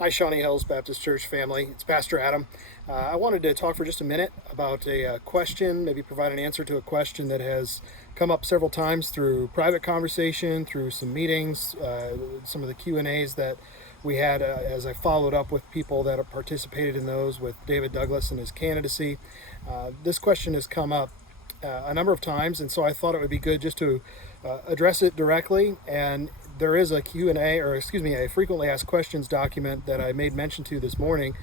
Hi, Shawnee Hills Baptist Church family. It's Pastor Adam. I wanted to talk for just a minute about a question, maybe provide an answer to a question that has come up several times through private conversation, through some meetings, some of the Q&As that we had as I followed up with people that have participated in those with David Douglas and his candidacy. This question has come up a number of times, and so I thought it would be good just to address it directly. And there is a Q&A, or excuse me, a frequently asked questions document that I made mention to this morning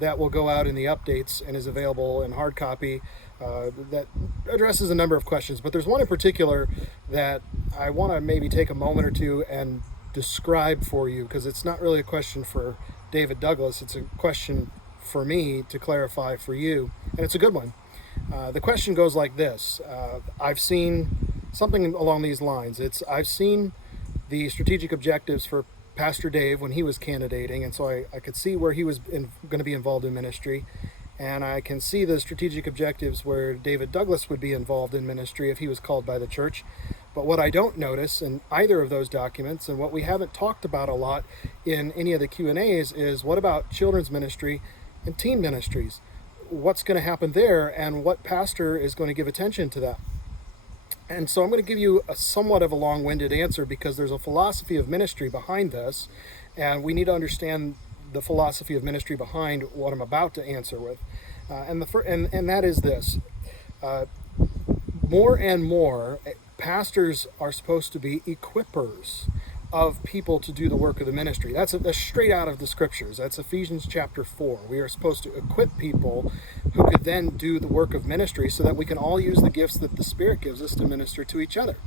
that will go out in the updates and is available in hard copy that addresses a number of questions. But there's one in particular that I want to maybe take a moment or two and describe for you, because it's not really a question for David Douglas, it's a question for me to clarify for you, and it's a good one. The question goes like this. I've seen something along these lines. I've seen the strategic objectives for Pastor Dave when he was candidating, and so I could see where he was going to be involved in ministry, and I can see the strategic objectives where David Douglas would be involved in ministry if he was called by the church. But what I don't notice in either of those documents, and what we haven't talked about a lot in any of the Q&As, is what about children's ministry and teen ministries? What's going to happen there, and what pastor is going to give attention to that? And so I'm going to give you a somewhat of a long-winded answer, because there's a philosophy of ministry behind this, and we need to understand the philosophy of ministry behind what I'm about to answer with. And that is this. More and more, pastors are supposed to be equippers of people to do the work of the ministry. That's straight out of the scriptures. That's Ephesians chapter 4. We are supposed to equip people who could then do the work of ministry so that we can all use the gifts that the Spirit gives us to minister to each other.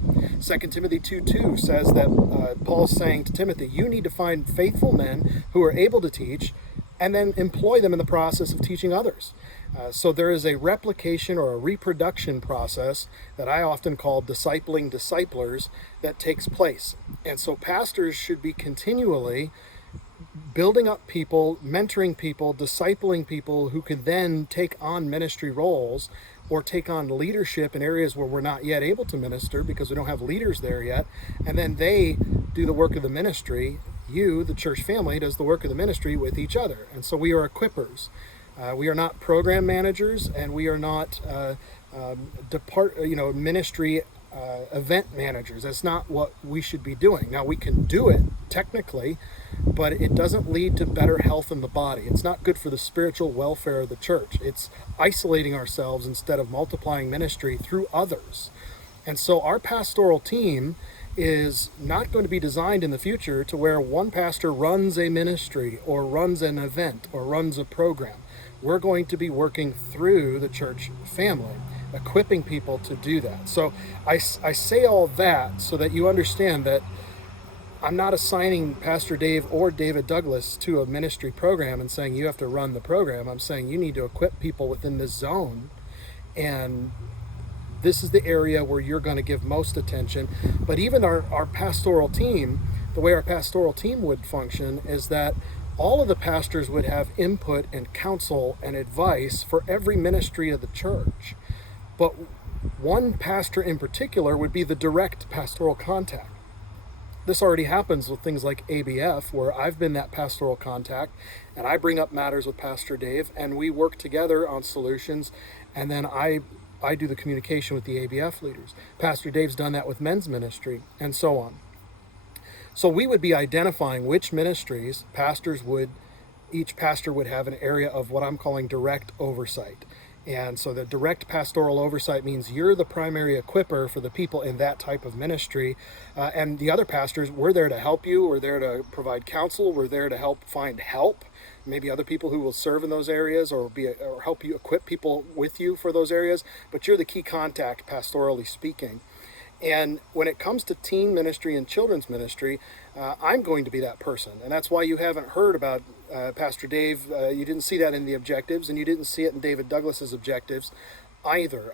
2 Timothy 2:2 says that Paul's saying to Timothy, you need to find faithful men who are able to teach and then employ them in the process of teaching others. So there is a replication or a reproduction process that I often call discipling disciplers that takes place. And so pastors should be continually building up people, mentoring people, discipling people who can then take on ministry roles or take on leadership in areas where we're not yet able to minister because we don't have leaders there yet. And then they do the work of the ministry. You, the church family, does the work of the ministry with each other. And so we are equippers. We are not program managers, and we are not ministry event managers. That's not what we should be doing. Now, we can do it technically, but it doesn't lead to better health in the body. It's not good for the spiritual welfare of the church. It's isolating ourselves instead of multiplying ministry through others. And so our pastoral team is not going to be designed in the future to where one pastor runs a ministry or runs an event or runs a program. We're going to be working through the church family, equipping people to do that. So I say all that so that you understand that I'm not assigning Pastor Dave or David Douglas to a ministry program and saying you have to run the program. I'm saying you need to equip people within this zone, and this is the area where you're going to give most attention. But even our pastoral team, the way our pastoral team would function is that all of the pastors would have input and counsel and advice for every ministry of the church. But one pastor in particular would be the direct pastoral contact. This already happens with things like ABF, where I've been that pastoral contact, and I bring up matters with Pastor Dave, and we work together on solutions, and then I do the communication with the ABF leaders. Pastor Dave's done that with men's ministry, and so on. So we would be identifying which ministries each pastor would have an area of what I'm calling direct oversight. And so the direct pastoral oversight means you're the primary equipper for the people in that type of ministry. And the other pastors, we're there to help you. We're there to provide counsel. We're there to help find help. Maybe other people who will serve in those areas or help you equip people with you for those areas. But you're the key contact, pastorally speaking. And when it comes to teen ministry and children's ministry, I'm going to be that person. And that's why you haven't heard about Pastor Dave. You didn't see that in the objectives, and you didn't see it in David Douglas's objectives either.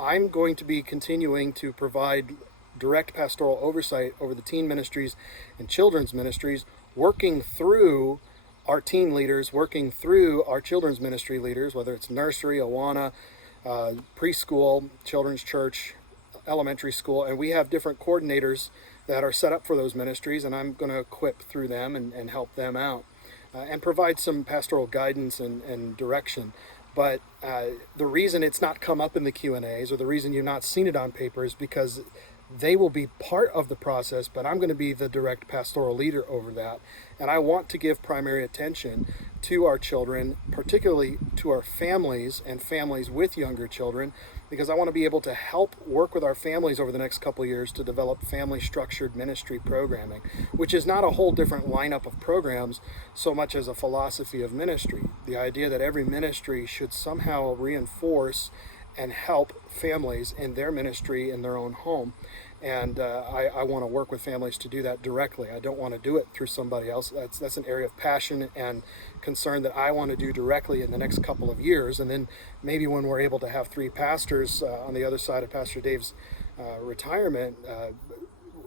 I'm going to be continuing to provide direct pastoral oversight over the teen ministries and children's ministries, working through our teen leaders, working through our children's ministry leaders, whether it's nursery, Awana, preschool, children's church, elementary school, and we have different coordinators that are set up for those ministries, and I'm going to equip through them and help them out. and provide some pastoral guidance and direction. But the reason it's not come up in the Q&As, or the reason you've not seen it on paper, is because they will be part of the process, but I'm going to be the direct pastoral leader over that. And I want to give primary attention to our children, particularly to our families and families with younger children, because I want to be able to help work with our families over the next couple of years to develop family structured ministry programming, which is not a whole different lineup of programs so much as a philosophy of ministry. The idea that every ministry should somehow reinforce and help families in their ministry in their own home. And I want to work with families to do that directly. I don't want to do it through somebody else. That's an area of passion and concern that I want to do directly in the next couple of years. And then maybe when we're able to have 3 pastors on the other side of Pastor Dave's retirement,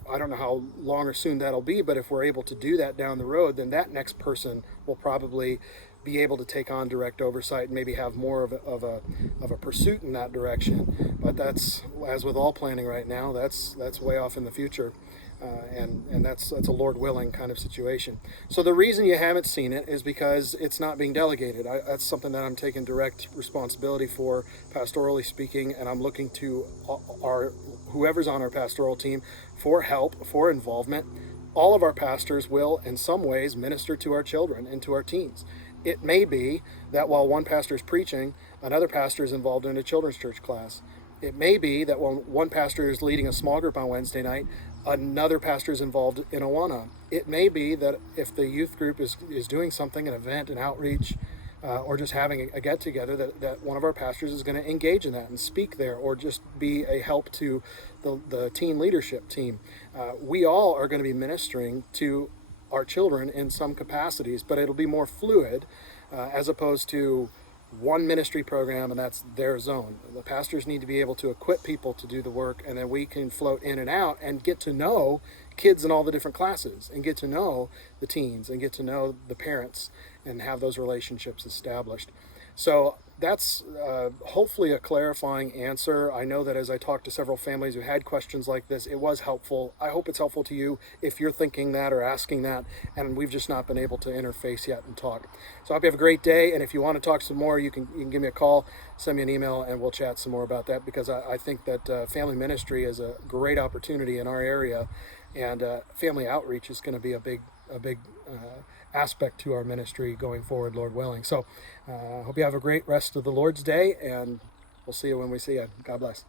I don't know how long or soon that'll be, but if we're able to do that down the road, then that next person will probably be able to take on direct oversight and maybe have more of a pursuit in that direction. But that's, as with all planning right now, that's way off in the future, and that's a Lord willing kind of situation. So the reason you haven't seen it is because it's not being delegated. That's something that I'm taking direct responsibility for, pastorally speaking, and I'm looking to our whoever's on our pastoral team for help, for involvement. All of our pastors will, in some ways, minister to our children and to our teens. It may be that while one pastor is preaching, another pastor is involved in a children's church class. It may be that when one pastor is leading a small group on Wednesday night, another pastor is involved in a one-on. It may be that if the youth group is doing something, an event, an outreach, or just having a get-together, that one of our pastors is going to engage in that and speak there, or just be a help to the teen leadership team. We all are going to be ministering to our children in some capacities, but it'll be more fluid as opposed to one ministry program and that's their zone. The pastors need to be able to equip people to do the work, and then we can float in and out and get to know kids in all the different classes, and get to know the teens, and get to know the parents, and have those relationships established. So that's hopefully a clarifying answer. I know that as I talked to several families who had questions like this, it was helpful. I hope it's helpful to you if you're thinking that or asking that, and we've just not been able to interface yet and talk. So I hope you have a great day, and if you want to talk some more, you can give me a call, send me an email, and we'll chat some more about that, because I think that family ministry is a great opportunity in our area, and family outreach is going to be a big aspect to our ministry going forward, Lord willing. So I hope you have a great rest of the Lord's day, and we'll see you when we see you. God bless.